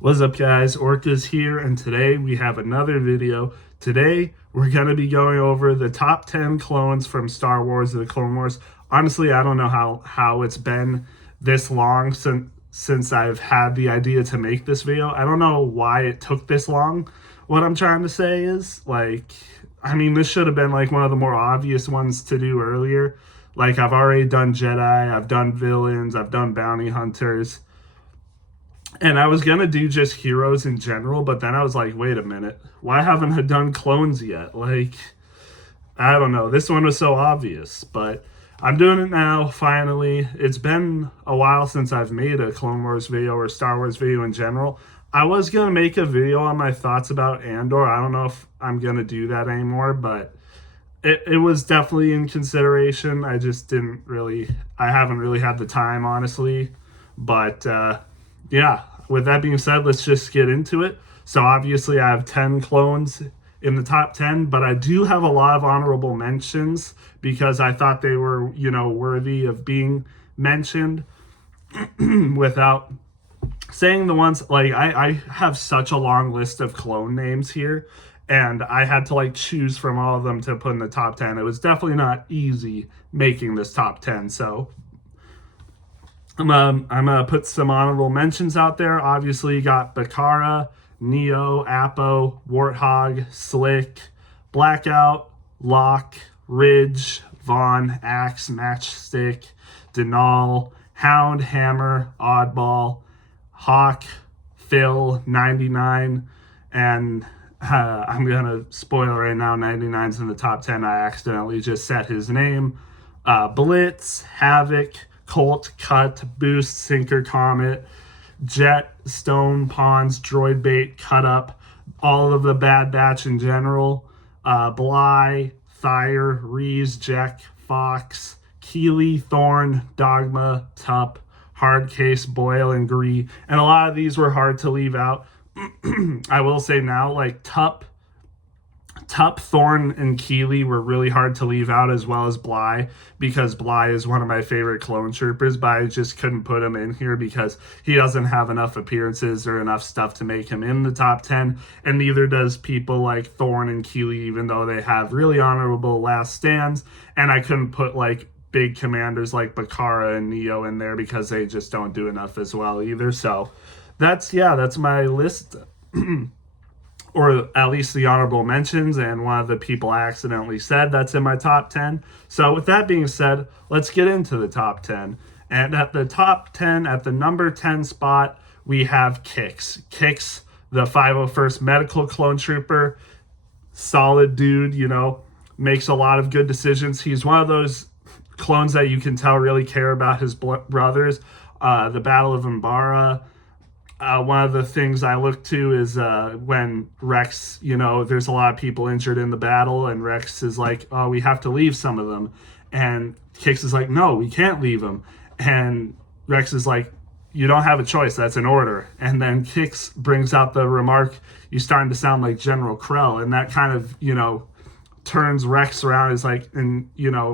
What's up, guys? Orcas here, and today we have another video. Today we're going to be going over the top 10 clones from Star Wars: The Clone Wars. Honestly, I don't know how it's been this long since I've had the idea to make this video. I don't know why it took this long. What I'm trying to say is, I mean, this should have been like one of the more obvious ones to do earlier. Like, I've already done Jedi, I've done villains, I've done bounty hunters. And I was gonna do just heroes in general, but then I was like, wait a minute, why haven't I done clones yet? Like, I don't know. This one was so obvious, but I'm doing it now, finally. It's been a while since I've made a Clone Wars video or Star Wars video in general. I was gonna make a video on my thoughts about Andor. I don't know if I'm gonna do that anymore, but it was definitely in consideration. I haven't really had the time, honestly. But yeah, with that being said, let's just get into it. So obviously I have 10 clones in the top 10, but I do have a lot of honorable mentions because I thought they were, worthy of being mentioned without saying the ones. Like, I have such a long list of clone names here, and I had to choose from all of them to put in the top 10. It was definitely not easy making this top 10. So I'm gonna put some honorable mentions out there. Obviously, you got Bakara, Neo, Apo, Warthog, Slick, Blackout, Locke, Ridge, Vaughn, Axe, Matchstick, Denal, Hound, Hammer, Oddball, Hawk, Phil, 99, and I'm gonna spoil right now, 99's in the top 10. I accidentally just said his name. Blitz, Havoc, Colt, Cut, Boost, Sinker, Comet, Jet, Stone, Pawns, Droid Bait, Cut Up, all of the Bad Batch in general, Bly, Thyre, Reese, Jack, Fox, Keeley, Thorn, Dogma, Tup, Hardcase, Boyle, and Gree. And a lot of these were hard to leave out. I will say now, Tup, Thorn, and Keeley were really hard to leave out, as well as Bly, because Bly is one of my favorite clone troopers, but I just couldn't put him in here because he doesn't have enough appearances or enough stuff to make him in the top 10, and neither does people like Thorn and Keeley, even though they have really honorable last stands, and I couldn't put big commanders like Bakara and Neo in there because they just don't do enough as well either. So that's my list. Or at least the honorable mentions, and one of the people I accidentally said that's in my top 10. So with that being said, let's get into the top 10. And at the top 10, at the number 10 spot, we have Kix. Kix, the 501st Medical Clone Trooper. Solid dude, makes a lot of good decisions. He's one of those clones that you can tell really care about his brothers. The Battle of Umbara, one of the things I look to is when Rex, there's a lot of people injured in the battle, and Rex is like, oh, we have to leave some of them. And Kix is like, no, we can't leave them. And Rex is like, you don't have a choice. That's an order. And then Kix brings out the remark, you're starting to sound like General Krell. And that kind of, turns Rex around, and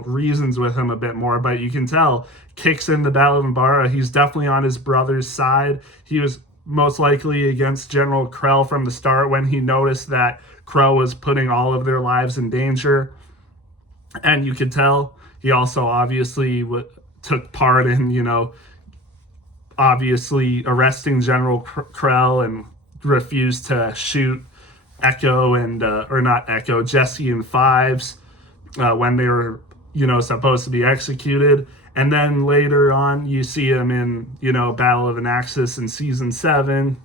reasons with him a bit more. But you can tell Kix in the Battle of Umbara, he's definitely on his brother's side. He was most likely against General Krell from the start when he noticed that Krell was putting all of their lives in danger. And you could tell he also obviously took part in, obviously arresting General Krell, and refused to shoot Echo or not Echo, Jesse and Fives when they were, supposed to be executed. And then later on, you see him in, Battle of Anaxis in season 7,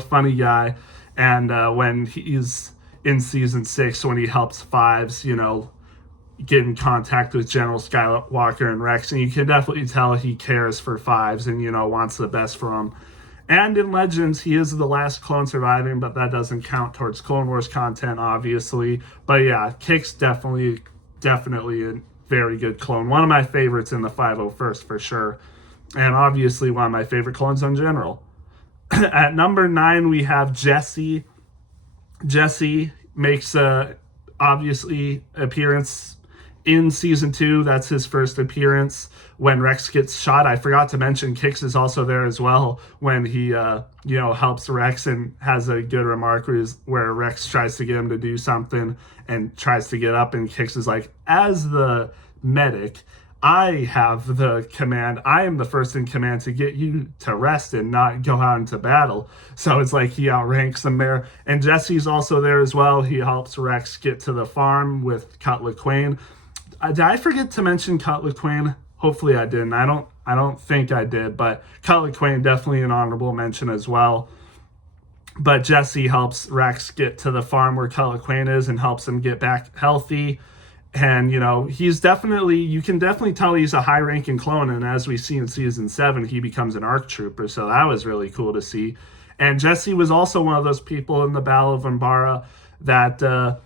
funny guy. And when he's in season 6, when he helps Fives, get in contact with General Skywalker and Rex. And you can definitely tell he cares for Fives and, wants the best for him. And in Legends, he is the last clone surviving, but that doesn't count towards Clone Wars content, obviously. But yeah, Kix definitely a very good clone. One of my favorites in the 501st for sure. And obviously one of my favorite clones in general. At number 9, we have Jesse. Jesse makes a obviously appearance in season 2. That's his first appearance when Rex gets shot. I forgot to mention Kix is also there as well when he helps Rex and has a good remark where Rex tries to get him to do something and tries to get up, and Kix is like, as the medic, I have the command. I am the first in command to get you to rest and not go out into battle. So it's like he outranks them there. And Jesse's also there as well. He helps Rex get to the farm with Cut Lawquane. Did I forget to mention Cut Lawquane? Hopefully I didn't. I don't think I did, but Cut Lawquane definitely an honorable mention as well. But Jesse helps Rex get to the farm where Cut Lawquane is and helps him get back healthy. And, he's you can definitely tell he's a high-ranking clone. And as we see in season 7, he becomes an ARC trooper. So that was really cool to see. And Jesse was also one of those people in the Battle of Umbara that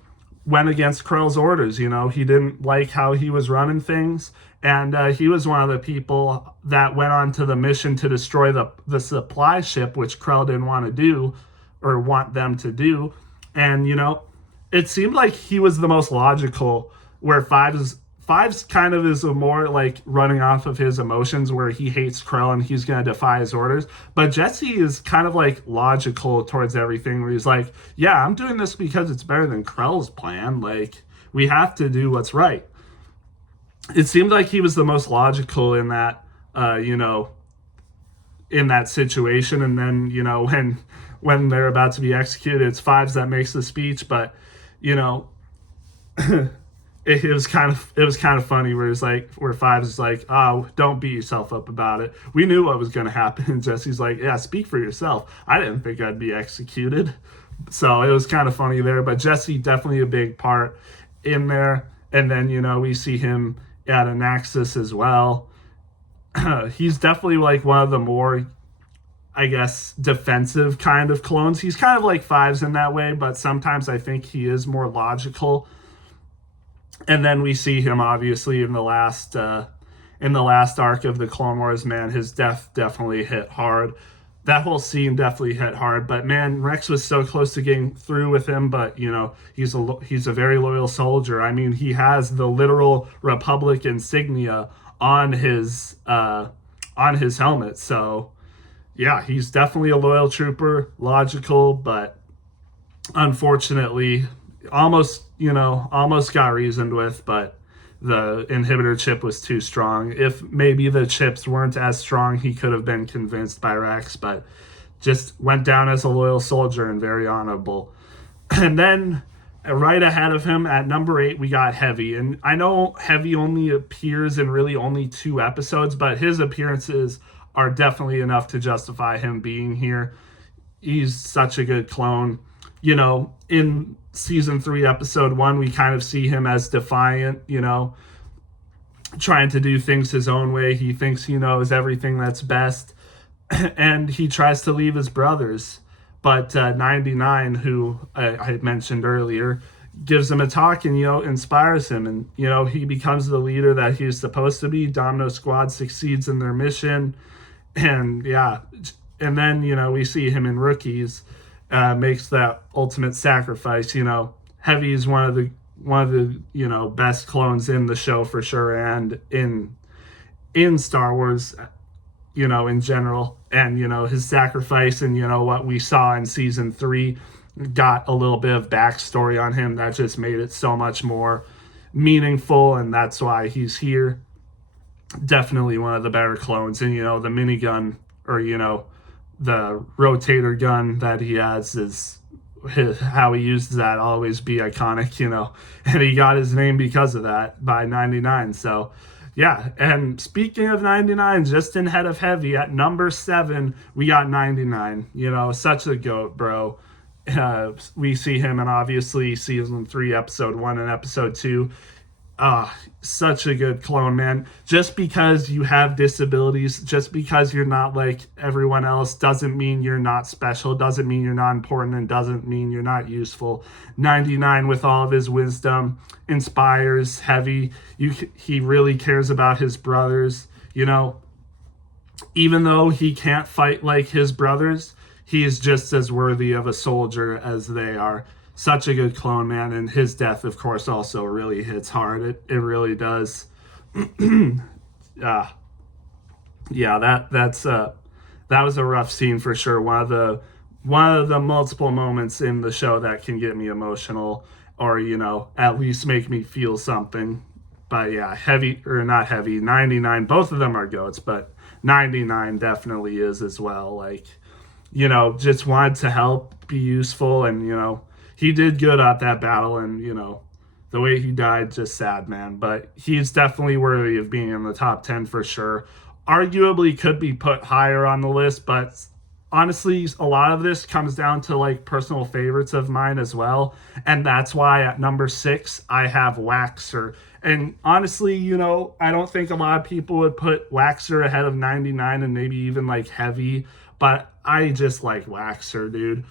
went against Krell's orders. He didn't like how he was running things. And he was one of the people that went on to the mission to destroy the supply ship, which Krell didn't want to do or want them to do. And, it seemed like he was the most logical, where Fives kind of is a more like running off of his emotions, where he hates Krell and he's going to defy his orders. But Jesse is kind of like logical towards everything, where he's like, yeah, I'm doing this because it's better than Krell's plan. Like, we have to do what's right. It seemed like he was the most logical in that, in that situation. And then, when they're about to be executed, it's Fives that makes the speech. But, it was kind of funny where Fives is like, oh, don't beat yourself up about it. We knew what was going to happen. And Jesse's like, yeah, speak for yourself. I didn't think I'd be executed. So it was kind of funny there. But Jesse definitely a big part in there. And then, we see him at Anaxis as well. He's definitely like one of the more, I guess, defensive kind of clones. He's kind of like Fives in that way, but sometimes I think he is more logical. And then we see him obviously in the last arc of the Clone Wars. Man, his death definitely hit hard. That whole scene definitely hit hard. But man, Rex was so close to getting through with him. But he's a very loyal soldier. I mean, he has the literal Republic insignia on his helmet. So yeah, he's definitely a loyal trooper, logical, but unfortunately, almost got reasoned with, but the inhibitor chip was too strong. If maybe the chips weren't as strong, he could have been convinced by Rex, but just went down as a loyal soldier and very honorable. And then right ahead of him at number 8, we got Heavy. And I know Heavy only appears in really only 2 episodes, but his appearances are definitely enough to justify him being here. He's such a good clone. In season 3, episode 1, we kind of see him as defiant, trying to do things his own way. He thinks he knows everything that's best, and he tries to leave his brothers. But 99, who I had mentioned earlier, gives him a talk and, inspires him. And, he becomes the leader that he's supposed to be. Domino Squad succeeds in their mission. And, yeah. And then, we see him in Rookies, makes that ultimate sacrifice. Heavy is one of the best clones in the show for sure, and in Star Wars, in general. And his sacrifice, and what we saw in season 3 got a little bit of backstory on him that just made it so much more meaningful, and that's why he's here. Definitely one of the better clones. And the minigun, or the rotator gun that he has, is how he uses that always be iconic, and he got his name because of that by 99. So yeah. And speaking of 99, just in head of Heavy at number 7, we got 99. Such a goat, bro. We see him in obviously season 3, episode 1 and episode 2. Such a good clone, man. Just because you have disabilities, just because you're not like everyone else, doesn't mean you're not special, doesn't mean you're not important, and doesn't mean you're not useful. 99, with all of his wisdom, inspires Heavy. He really cares about his brothers. Even though he can't fight like his brothers, he is just as worthy of a soldier as they are. such a good clone, man. And his death, of course, also really hits hard. It really does. uh, yeah, that was a rough scene for sure. One of the multiple moments in the show that can get me emotional, or at least make me feel something. But yeah, heavy or not heavy, 99. Both of them are goats, but 99 definitely is as well. Like, just wanted to help, be useful, and he did good at that battle, and the way he died, just sad, man. But he's definitely worthy of being in the top 10 for sure. Arguably could be put higher on the list, but honestly, a lot of this comes down to like personal favorites of mine as well. And that's why at number 6, I have Waxer. And honestly, I don't think a lot of people would put Waxer ahead of 99 and maybe even like Heavy, but I just like Waxer, dude.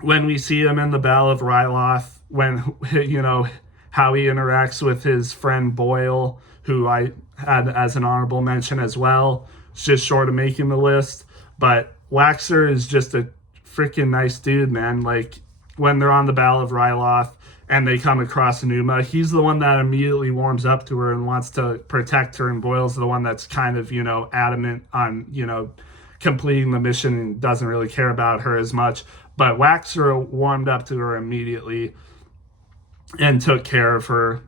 When we see him in the Battle of Ryloth, when, how he interacts with his friend Boyle, who I had as an honorable mention as well. It's just short of making the list. But Waxer is just a freaking nice dude, man. Like, when they're on the Battle of Ryloth and they come across Numa, he's the one that immediately warms up to her and wants to protect her, and Boyle's the one that's kind of, adamant on, completing the mission and doesn't really care about her as much. But Waxer warmed up to her immediately and took care of her.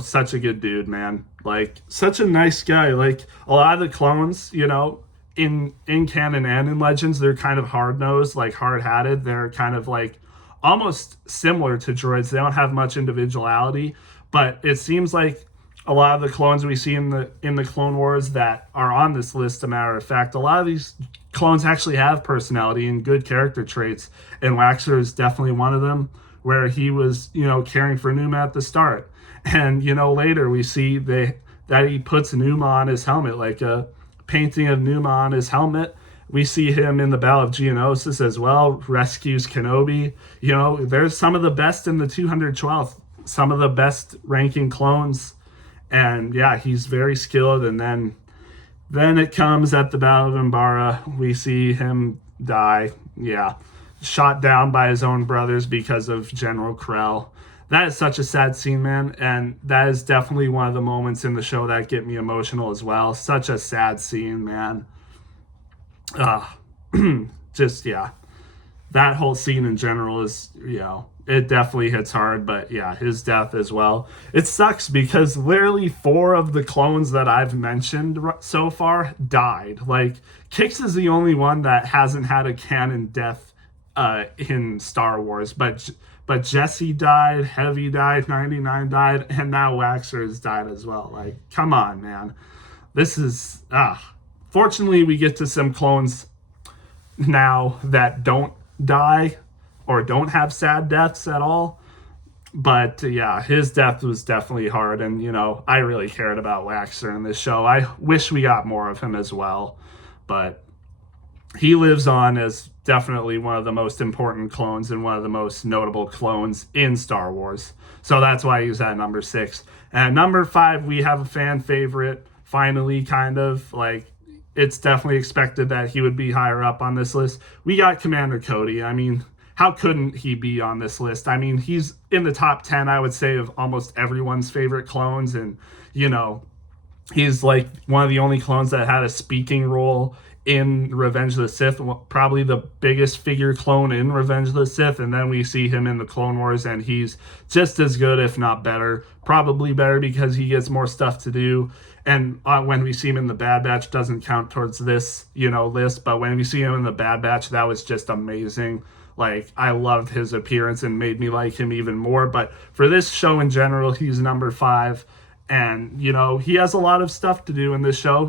Such a good dude, man. Like, such a nice guy. Like, a lot of the clones, in canon and in Legends, they're kind of hard-nosed, like hard-hatted. They're kind of like almost similar to droids. They don't have much individuality, but it seems like a lot of the clones we see in the Clone Wars that are on this list, a matter of fact, a lot of these clones actually have personality and good character traits, and Waxer is definitely one of them, where he was, caring for Numa at the start. And, later we see that he puts Numa on his helmet, like a painting of Numa on his helmet. We see him in the Battle of Geonosis as well, rescues Kenobi. There's some of the best in the 212th, some of the best ranking clones. And yeah, he's very skilled. And then it comes at the Battle of Umbara. We see him die. Yeah. Shot down by his own brothers because of General Krell. That is such a sad scene, man, and that is definitely one of the moments in the show that get me emotional as well. Such a sad scene, man. Just, yeah. That whole scene in general is, it definitely hits hard, but yeah, his death as well. It sucks because literally 4 of the clones that I've mentioned so far died. Like, Kix is the only one that hasn't had a canon death in Star Wars, but Jesse died, Heavy died, 99 died, and now Waxer has died as well. Like, come on, man. This is fortunately we get to some clones now that don't die or don't have sad deaths at all. But yeah, his death was definitely hard, and I really cared about Waxer in this show. I wish we got more of him as well, but he lives on as definitely one of the most important clones and one of the most notable clones in Star Wars. So that's why he's at number 6. And number 5, we have a fan favorite, finally, kind of. Like, it's definitely expected that he would be higher up on this list. We got Commander Cody. I mean, how couldn't he be on this list? I mean, he's in the top 10, I would say, of almost everyone's favorite clones. And, he's like one of the only clones that had a speaking role in Revenge of the Sith, probably the biggest figure clone in Revenge of the Sith. And then we see him in the Clone Wars, and he's just as good, if not better. Probably better because he gets more stuff to do. And when we see him in the Bad Batch, doesn't count towards this, list. But when we see him in the Bad Batch, that was just amazing. Like, I loved his appearance and made me like him even more. But for this show in general, he's number 5. And, he has a lot of stuff to do in this show.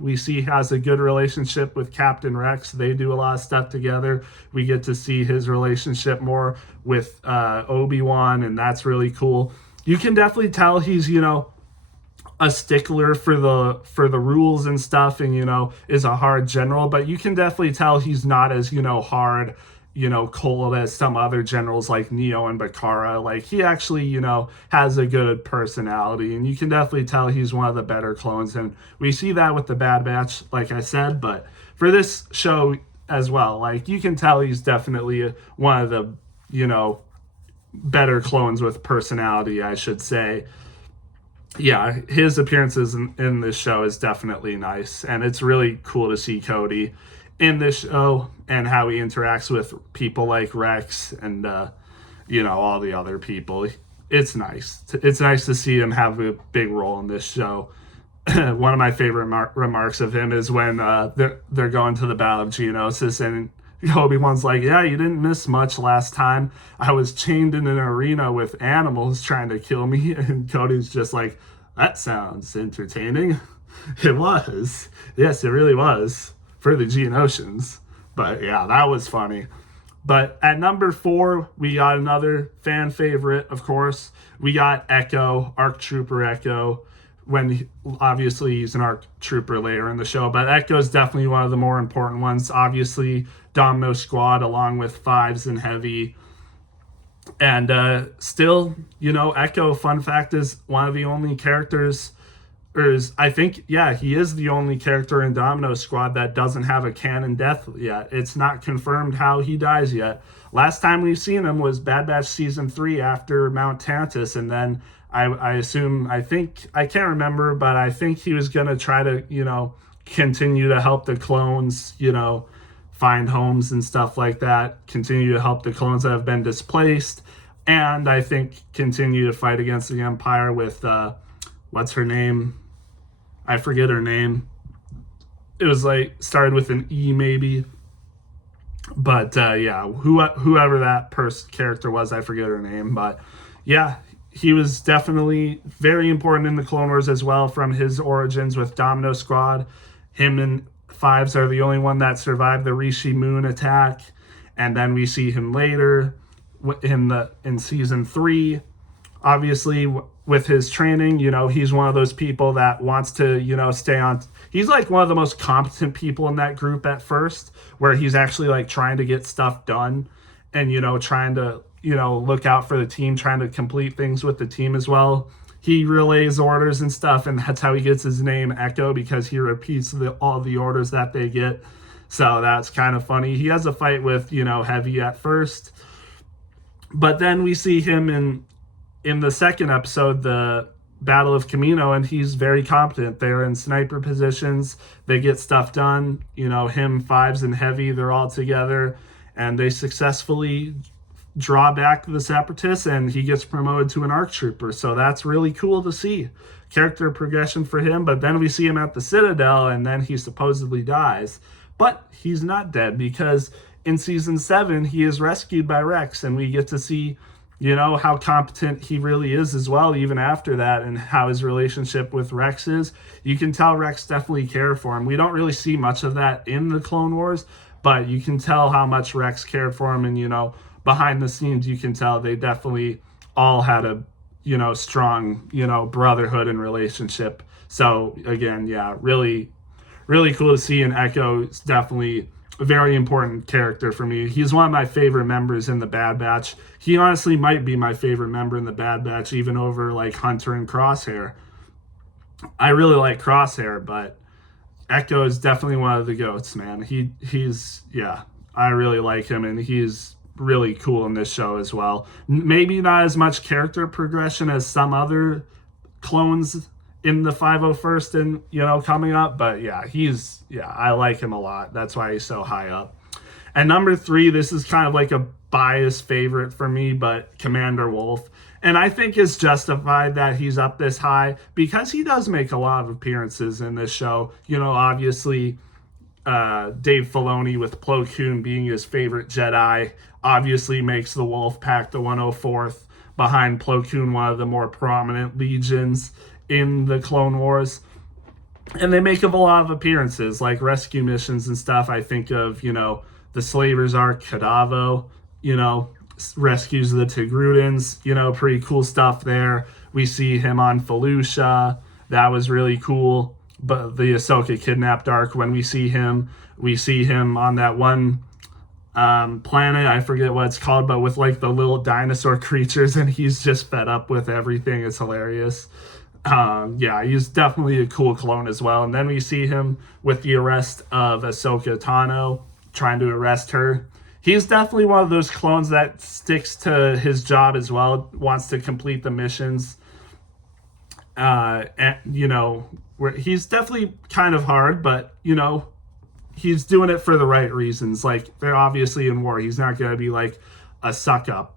We see he has a good relationship with Captain Rex. They do a lot of stuff together. We get to see his relationship more with Obi-Wan, and that's really cool. You can definitely tell he's, a stickler for the rules and stuff, and, is a hard general. But you can definitely tell he's not as, hard, cold as some other generals like Neo and Bakara. Like, he actually, has a good personality, and you can definitely tell he's one of the better clones. And we see that with the Bad Batch, like I said, but for this show as well, like, you can tell he's definitely one of the, better clones with personality, I should say. Yeah, his appearances in this show is definitely nice, and it's really cool to see Cody in this show and how he interacts with people like Rex and all the other people. It's nice. It's nice to see him have a big role in this show. One of my favorite remarks of him is when they're going to the Battle of Geonosis, and Obi-Wan's like, yeah, you didn't miss much last time. I was chained in an arena with animals trying to kill me. And Cody's just like, that sounds entertaining. It was. Yes, it really was for the Geonosians. But yeah, that was funny. But at number 4, we got another fan favorite, of course. We got Echo, ARC Trooper Echo. Obviously he's an ARC Trooper later in the show, but Echo is definitely one of the more important ones. Obviously, Domino Squad along with Fives and Heavy. And still, Echo, fun fact, is one of the only characters, I think, yeah, he is the only character in Domino Squad that doesn't have a canon death yet. It's not confirmed how he dies yet. Last time we've seen him was Bad Batch Season 3 after Mount Tantus, and then I can't remember, but I think he was going to try to, continue to help the clones, find homes and stuff like that, continue to help the clones that have been displaced, and I think continue to fight against the Empire with, what's her name? I forget her name. It was started with an E maybe. But yeah, whoever that character was, I forget her name. But yeah, he was definitely very important in the Clone Wars as well, from his origins with Domino Squad. Him and Fives are the only one that survived the Rishi Moon attack. And then we see him later in Season 3. Obviously, with his training, he's one of those people that wants to, stay on. He's like one of the most competent people in that group at first, where he's actually trying to get stuff done and, trying to, look out for the team, trying to complete things with the team as well. He relays orders and stuff, and that's how he gets his name Echo, because he repeats all the orders that they get. So that's kind of funny. He has a fight with, Heavy at first, but then we see him in the second episode, the Battle of Kamino, and he's very competent. They're in sniper positions. They get stuff done. Him, Fives, and Heavy, they're all together, and they successfully draw back the Separatists, and he gets promoted to an ARC Trooper. So that's really cool to see. Character progression for him, but then we see him at the Citadel, and then he supposedly dies. But he's not dead, because in Season 7, he is rescued by Rex, and we get to see how competent he really is as well, even after that, and how his relationship with Rex is. You can tell Rex definitely cared for him. We don't really see much of that in the Clone Wars, but you can tell how much Rex cared for him, and, behind the scenes, you can tell they definitely all had a, strong, brotherhood and relationship. So, again, yeah, really, really cool to see, and Echo is definitely a very important character for me. He's one of my favorite members in the Bad Batch. He honestly might be my favorite member in the Bad Batch, even over Hunter and Crosshair. I really like Crosshair, but Echo is definitely one of the goats, man. He's I really like him, and he's really cool in this show as well. Maybe not as much character progression as some other clones in the 501st and coming up, but I like him a lot. That's why he's so high up. And number 3, this is kind of like a biased favorite for me, but Commander Wolf. And I think it's justified that he's up this high, because he does make a lot of appearances in this show. Obviously, Dave Filoni, with Plo Koon being his favorite Jedi, obviously makes the Wolf Pack the 104th, behind Plo Koon, one of the more prominent legions in the Clone Wars. And they make a lot of appearances, like rescue missions and stuff. I think of, the Slavers Arc, Kadavo, rescues the Tigrudans, pretty cool stuff there. We see him on Felucia. That was really cool. But the Ahsoka kidnapped arc, when we see him on that one planet, I forget what it's called, but with the little dinosaur creatures, and he's just fed up with everything. It's hilarious. He's definitely a cool clone as well. And then we see him with the arrest of Ahsoka Tano, trying to arrest her. he's definitely one of those clones that sticks to his job as well, wants to complete the missions. And, where he's definitely kind of hard, but, he's doing it for the right reasons. Like, they're obviously in war. He's not going to be like a suck up,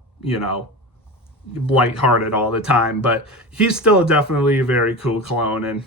lighthearted all the time, but he's still definitely a very cool clone. And,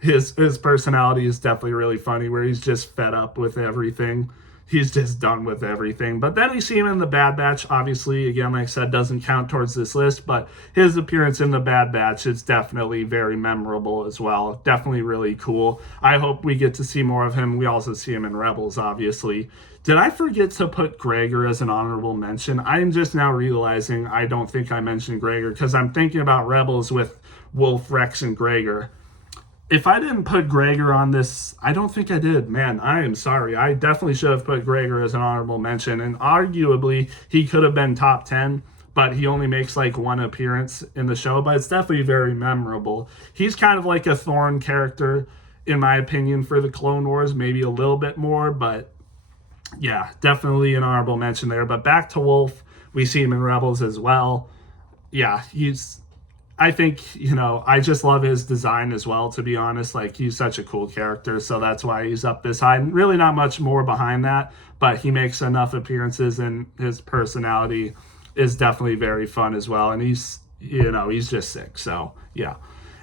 his personality is definitely really funny, where he's just fed up with everything. He's just done with everything. But then we see him in the Bad Batch. Obviously, again, like I said, doesn't count towards this list, but his appearance in the Bad Batch is definitely very memorable as well. Definitely really cool. I hope we get to see more of him. We also see him in Rebels, obviously. Did I forget to put Gregor as an honorable mention? I'm just now realizing I don't think I mentioned Gregor, because I'm thinking about Rebels with Wolf, Rex, and Gregor. If I didn't put Gregor on this, I don't think I did. Man, I am sorry. I definitely should have put Gregor as an honorable mention. And arguably, he could have been top 10, but he only makes like one appearance in the show. But it's definitely very memorable. He's kind of like a Thorn character, in my opinion, for the Clone Wars. Maybe a little bit more, but yeah, definitely an honorable mention there. But back to Wolf, we see him in Rebels as well. Yeah, I think, I just love his design as well, to be honest. Like, he's such a cool character, so that's why he's up this high. And really not much more behind that, but he makes enough appearances, and his personality is definitely very fun as well. And he's just sick, so yeah.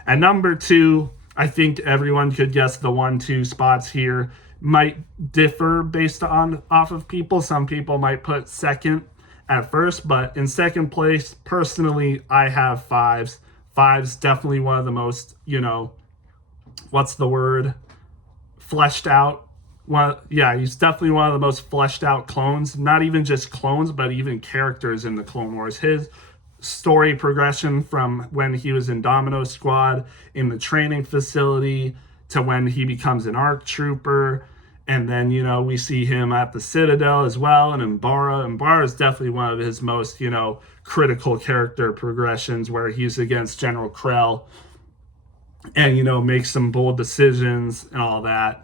And number 2, I think everyone could guess the 1-2 spots here. Might differ based off of people. Some people might put second at first, but in second place, personally, I have Fives. Fives definitely one of the most, what's the word? Fleshed out. He's definitely one of the most fleshed out clones. Not even just clones, but even characters in the Clone Wars. His story progression from when he was in Domino Squad, in the training facility, to when he becomes an ARC trooper. And then, we see him at the Citadel as well, and Umbara. Umbara is definitely one of his most, critical character progressions, where he's against General Krell and, makes some bold decisions and all that.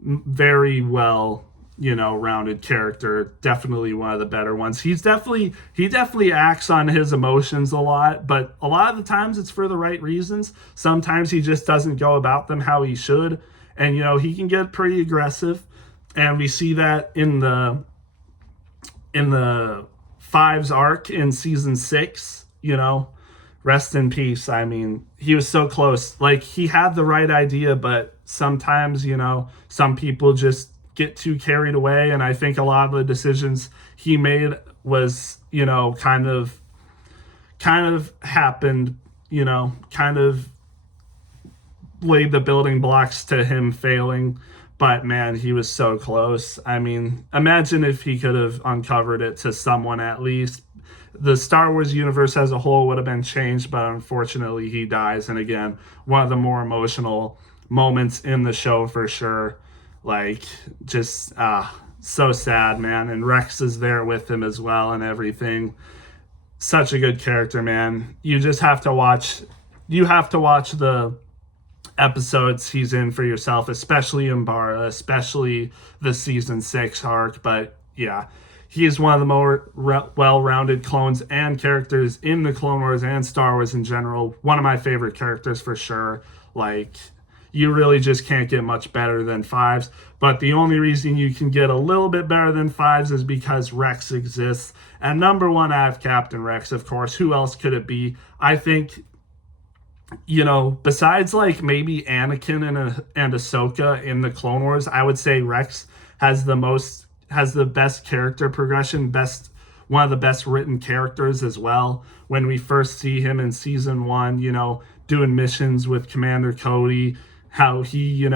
Very well, rounded character. Definitely one of the better ones. He definitely acts on his emotions a lot, but a lot of the times it's for the right reasons. Sometimes he just doesn't go about them how he should. And, he can get pretty aggressive. And we see that in the Fives arc in season 6, rest in peace. I mean, he was so close. Like, he had the right idea, but sometimes, some people just get too carried away. And I think a lot of the decisions he made was, kind of happened, kind of laid the building blocks to him failing. But man, he was so close. I mean, imagine if he could have uncovered it to someone at least. The Star Wars universe as a whole would have been changed, but unfortunately he dies. And again, one of the more emotional moments in the show for sure. Like, just so sad, man. And Rex is there with him as well and everything. Such a good character, man. You just have to watch the episodes he's in for yourself, especially Umbara, especially the season 6 arc. But yeah, he is one of the more well-rounded clones and characters in the Clone Wars and Star Wars in general. One of my favorite characters for sure. Like, you really just can't get much better than Fives. But the only reason you can get a little bit better than Fives is because Rex exists. And number 1, I have Captain Rex, of course. Who else could it be? I think, besides like maybe Anakin and Ahsoka in the Clone Wars, I would say Rex has the best character progression, one of the best written characters as well. When we first see him in season 1, doing missions with Commander Cody, how he,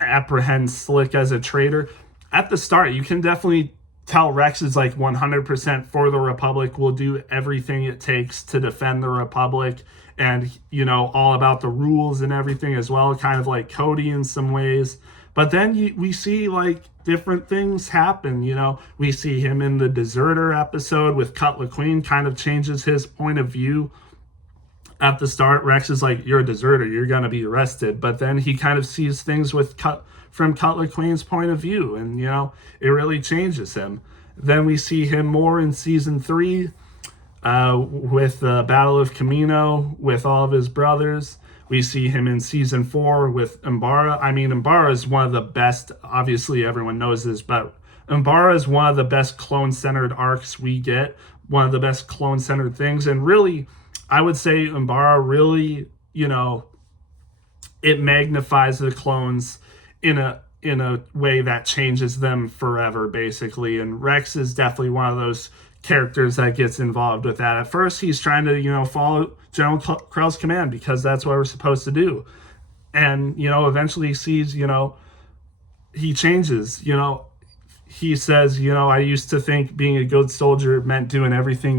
apprehends Slick as a traitor. At the start, you can definitely tell Rex is like 100% for the Republic, will do everything it takes to defend the Republic, and, all about the rules and everything as well, kind of like Cody in some ways. But then we see like different things happen. We see him in the Deserter episode with Cutler Queen, kind of changes his point of view. At the start, Rex is like, you're a deserter, you're going to be arrested. But then he kind of sees things from Cutler Queen's point of view, and, it really changes him. Then we see him more in season 3 with the Battle of Kamino with all of his brothers. We see him in season 4 with Umbara. I mean, Umbara is one of the best, obviously everyone knows this, but Umbara is one of the best clone-centered arcs we get, one of the best clone-centered things. And really, I would say Umbara really, it magnifies the clones in a way that changes them forever, basically. And Rex is definitely one of those characters that gets involved with that. At first, he's trying to, follow General Krell's command because that's what we're supposed to do. And, eventually he sees, he changes, he says, I used to think being a good soldier meant doing everything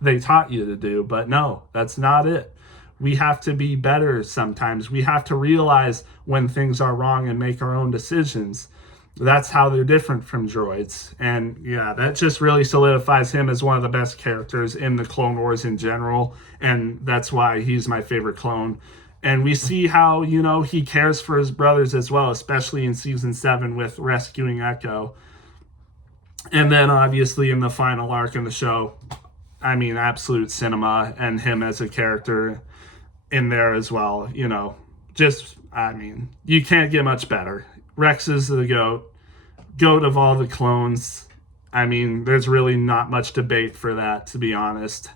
they taught you to do, but no, that's not it. We have to be better sometimes. We have to realize when things are wrong and make our own decisions. That's how they're different from droids. And yeah, that just really solidifies him as one of the best characters in the Clone Wars in general. And that's why he's my favorite clone. And we see how, he cares for his brothers as well, especially in season 7 with rescuing Echo. And then obviously in the final arc in the show, I mean, absolute cinema, and him as a character in there as well. You can't get much better. Rex is the goat of all the clones. I mean, there's really not much debate for that, to be honest.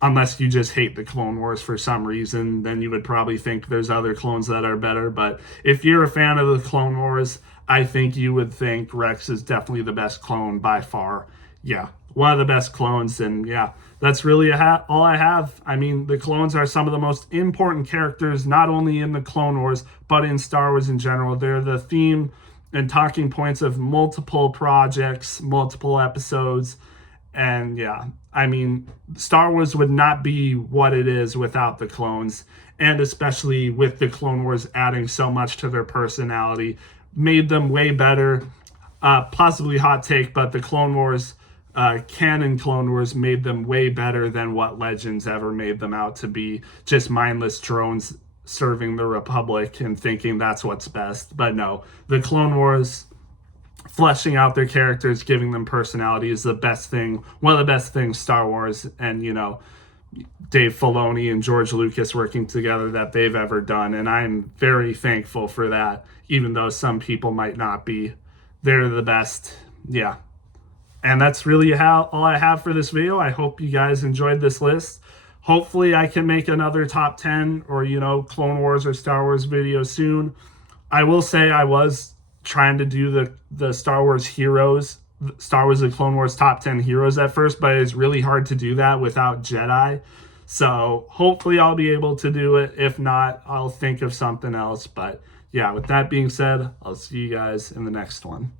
Unless you just hate the Clone Wars for some reason, then you would probably think there's other clones that are better. But if you're a fan of the Clone Wars, I think you would think Rex is definitely the best clone by far. Yeah, one of the best clones. And yeah, that's really all I have. I mean, the clones are some of the most important characters, not only in the Clone Wars, but in Star Wars in general. They're the theme and talking points of multiple projects, multiple episodes. And yeah, I mean, Star Wars would not be what it is without the clones. And especially with the Clone Wars adding so much to their personality, made them way better. Possibly hot take, but the Clone Wars, canon Clone Wars made them way better than what Legends ever made them out to be. Just mindless drones serving the Republic and thinking that's what's best. But no, the Clone Wars, fleshing out their characters, giving them personality is the best thing, one of the best things Star Wars and, Dave Filoni and George Lucas working together that they've ever done. And I'm very thankful for that, even though some people might not be. They're the best. Yeah. And that's really all I have for this video. I hope you guys enjoyed this list. Hopefully I can make another top 10 or, Clone Wars or Star Wars video soon. I will say I was trying to do the Star Wars heroes, Star Wars The Clone Wars top 10 heroes at first, but it's really hard to do that without Jedi. So hopefully I'll be able to do it. If not, I'll think of something else. But yeah, with that being said, I'll see you guys in the next one.